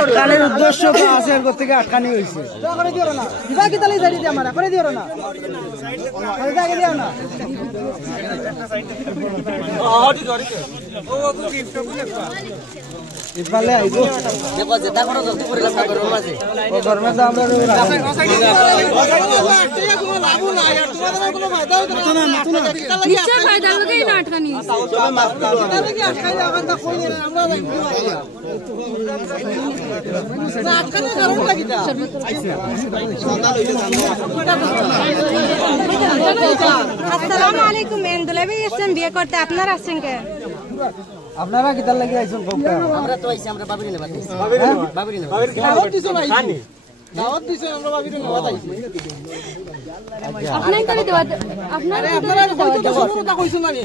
আটকানির উদ্দেশ্য আছে থেকে আটকানি হয়েছে ইফালে আইব দেখো যেটা করো জলদি করে লাগা করো মাঝে ও গরমে তো আমরা নিচে ফায়দা লাগেই না আটকানি আসসালামু আলাইকুম মেন্দুলাবি এসেন বিয়ে করতে আপনারা আসছেন কে আপনারা কিতার লাগি আইছেন কোকা আমরা তো আইছি আমরা বাবির নেবা বাবির নেবা দাওয়াত দিছো ভাই দাওয়াত দিছো আমরা বাবির নেবা আইছি আপনাই করে দেওয়া আপনারা কথা কইছো না নি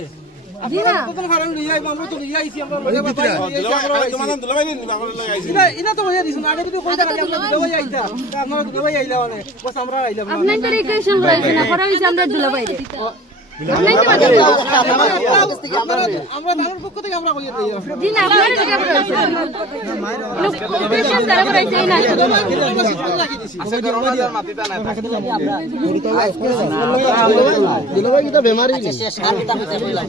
জি না কোন কারণ লইয়া আইব আমরা তো লইয়া আইছি আমরা লইয়া বাবা তোমাদের দুলাভাই নি আমরা লইয়া আইছি ইনা তো হইয়া দিছ না আগে যদি কইতা আমরা দুলাভাই আইতা আমরা দুলাভাই আইলা মানে বস আমরা আইলা আপনাই করে ইকুয়েশন করাইছেন না করা হইছে আমরা দুলাভাই রে আমরা দারুর পক্ষ থেকে আমরা কইয়া দেই জি না আপনারা কি করেছেন ইকুয়েশন দ্বারা করাইছে না দুলাভাই কিটা বেমারি নি শেষ আর কিতা হইতে হইলা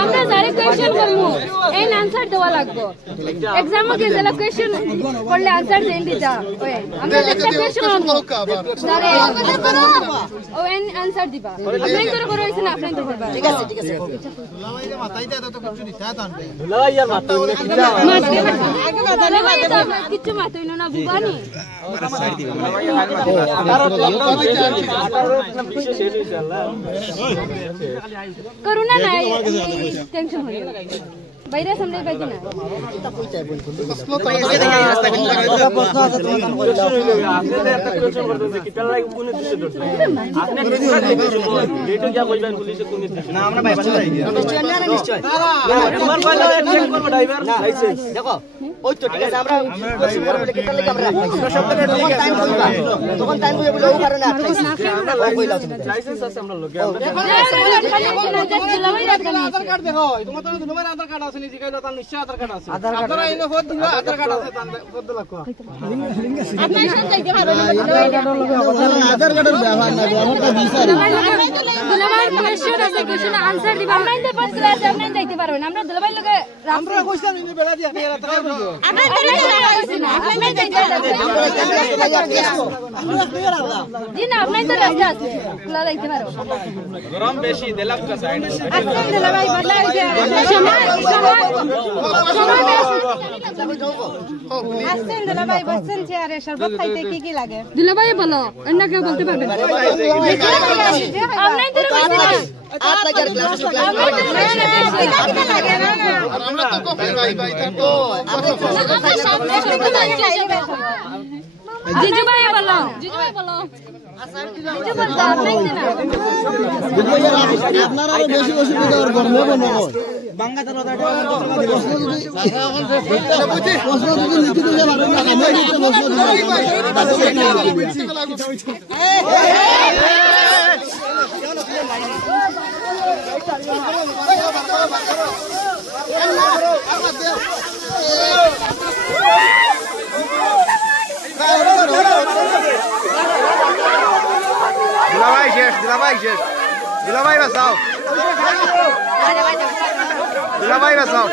আমরা যারে কোয়েশ্চেন করব এই আনসার দেওয়া লাগবে एग्जाम के जला क्वेश्चन করলে आंसर দেন দিতা ওই আমরা একটা কোয়েশ্চন যারে ও এন आंसर দিবা আপনি করে করাইছেন না আপনি তো করবা ঠিক আছে দুলাভাই রে মাথায় দাও তো কিছু দিতা তানবে দুলাভাই আর মাথা কিছু মাতইল না বুবানি করুণা নাই টেনশন হই বাইরে সামনে বাইতে না কিতা কইতাই বল প্রশ্ন আছে আপনি একটা কোশ্চেন করতেছে কি তার লাগে কোন দিশে ধরছে আপনি ডেটে যা কইবেন পুলিশে কোন দিশে না আমরা ভাই বাসা যাই নিশ্চয় না নিশ্চয় তোমার কইলো চেক করব ড্রাইভার লাইসেন্স দেখো ওই তো ঠিক আছে আমরা কোশ্চেন করব বলে কিতা লাগি আমরা তখন টাইম হইবে বলে ও কারণে আটকাইছি আমরা কইলা লাইসেন্স আছে আমরা লগে আধার কার্ড দেখো তোমার তো দুলাভাই আধার কার্ড আছে নি জিগাইলো তার নিশ্চয় আধার কার্ড আছে আপনারা এনে ফোন দিবা আধার কার্ড আছে তার ফোন দিলা কো আপনার সাথে যাইতে পারো আধার কার্ডের ব্যবহার না আমার তো বিচার দুলাভাই কোয়েশ্চন আছে কোয়েশ্চন आंसर দিবা আমরা ইনতে পাস করে আছে আমরা যাইতে পারবো না আমরা দুলাভাই লগে আমরা কইছিলাম ইনি বেড়া দিয়া এরা তাই বুঝো আমরা যাইতে না আপনি যাইতে জি না আপনি তো রাস্তা আছে খোলা যাইতে পারো গরম বেশি দেলাক কা সাইড আচ্ছা দুলাভাই বদলাই যে আসছেন দুলাভাই বসছেন চেয়ারে শরবত খাইতে কি লাগে দুলাভাই বলো অন্য কেউ বলতে পারবে না আপনি তো আট লাগার ক্লাস আমরা তো কফি ভাই তো জিজু ভাই বলো জিজু ভাই বলো জিজু বলতে আপনি না আপনারা বেশি অসুবিধা আর গরমে বানাবো বাংলা তো প্রশ্ন যদি লিখিত হয়ে পারেন না আমি লিখতে প্রশ্ন Dilamay basaw. Dilamay basaw.